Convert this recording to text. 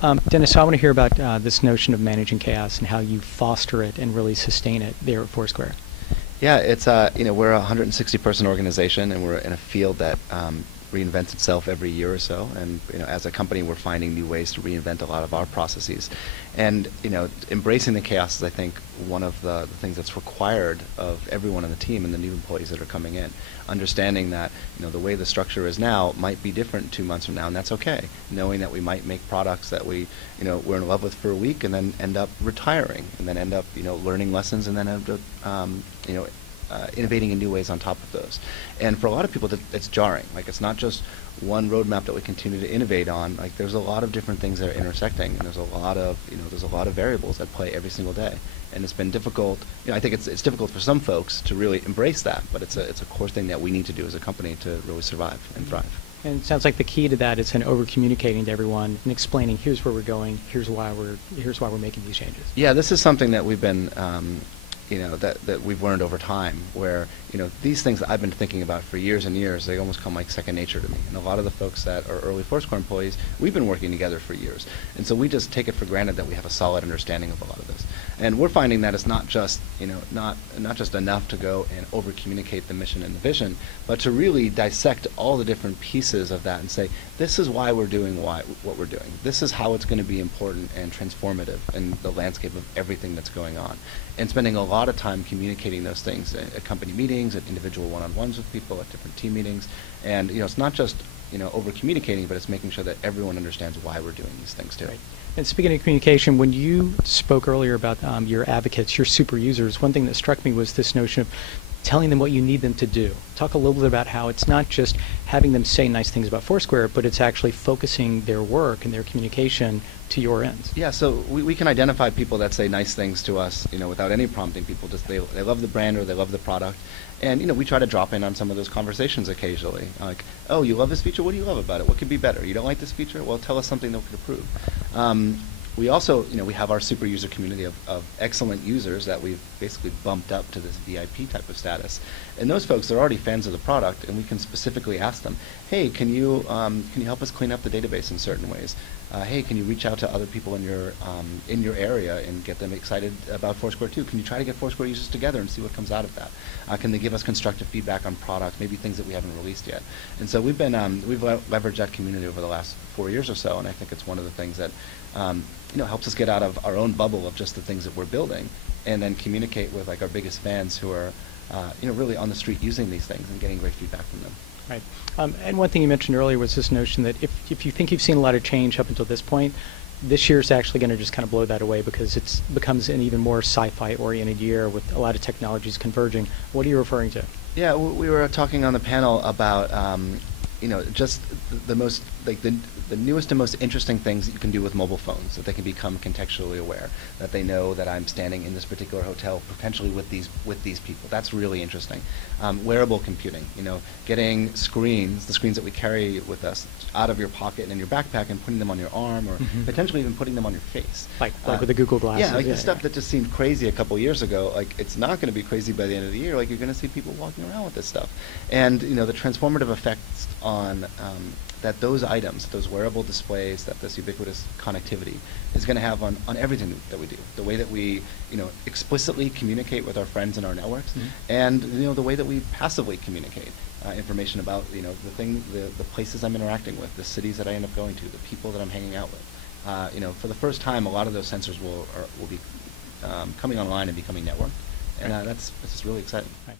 Dennis, I want to hear about this notion of managing chaos and how you foster it and really sustain it there at Foursquare. Yeah, it's we're a 160-person organization, and we're in a field that reinvents itself every year or so. And as a company, we're finding new ways to reinvent a lot of our processes. And embracing the chaos is, I think, one of the things that's required of everyone on the team and the new employees that are coming in. Understanding that the way the structure is now might be different 2 months from now, and that's okay. Knowing that we might make products that we're in love with for a week, and then end up retiring, and then end up learning lessons, and then end up innovating in new ways on top of those. And for a lot of people, it's jarring. Like, it's not just one roadmap that we continue to innovate on. Like, there's a lot of different things that are intersecting, and there's a lot of variables at play every single day. And it's been difficult. I think it's difficult for some folks to really embrace that, but it's a core thing that we need to do as a company to really survive and thrive. And it sounds like the key to that is in over-communicating to everyone and explaining, here's where we're going, here's why we're making these changes. Yeah, this is something that we've been that we've learned over time, where these things that I've been thinking about for years and years, they almost come like second nature to me. And a lot of the folks that are early Foursquare employees, we've been working together for years, and so we just take it for granted that we have a solid understanding of a lot of this. And we're finding that it's not just not just enough to go and over communicate the mission and the vision, but to really dissect all the different pieces of that and say, this is why we're doing what we're doing. This is how it's going to be important and transformative in the landscape of everything that's going on. And spending a lot of time communicating those things at company meetings, at individual one-on-ones with people, at different team meetings. And it's not just over communicating, but it's making sure that everyone understands why we're doing these things too. Right. And speaking of communication, when you spoke earlier about your advocates, your super users, one thing that struck me was this notion of telling them what you need them to do. Talk a little bit about how it's not just having them say nice things about Foursquare, but it's actually focusing their work and their communication to your ends. Yeah, so we can identify people that say nice things to us, without any prompting. People just they love the brand or they love the product, and we try to drop in on some of those conversations occasionally. Like, oh, you love this feature? What do you love about it? What could be better? You don't like this feature? Well, tell us something that we could improve. We also, we have our super user community of excellent users that we've basically bumped up to this VIP type of status. And those folks are already fans of the product, and we can specifically ask them, hey, can you help us clean up the database in certain ways? Hey, can you reach out to other people in your area and get them excited about Foursquare too? Can you try to get Foursquare users together and see what comes out of that? Can they give us constructive feedback on product, maybe things that we haven't released yet? And so we've leveraged that community over the last 4 years or so, and I think it's one of the things that helps us get out of our own bubble of just the things that we're building, and then communicate with like our biggest fans who are really on the street using these things and getting great feedback from them. Right. And one thing you mentioned earlier was this notion that if you think you've seen a lot of change up until this point, this year is actually going to just kind of blow that away, because it becomes an even more sci-fi oriented year with a lot of technologies converging. What are you referring to? Yeah, we were talking on the panel about just the most the newest and most interesting things that you can do with mobile phones, that they can become contextually aware, that they know that I'm standing in this particular hotel potentially with these people. That's really interesting. Wearable computing, getting the screens that we carry with us out of your pocket and in your backpack and putting them on your arm, or potentially even putting them on your face. Like with the Google Glasses. Yeah, the stuff that just seemed crazy a couple years ago, like it's not going to be crazy by the end of the year. Like, you're going to see people walking around with this stuff. And the transformative effects on that those items, those wearable displays, that this ubiquitous connectivity is going to have on everything that we do. The way that we explicitly communicate with our friends in our networks, and the way that we passively communicate information about the places I'm interacting with, the cities that I end up going to, the people that I'm hanging out with. For the first time, a lot of those sensors will be coming online and becoming networked, and that's really exciting. Right.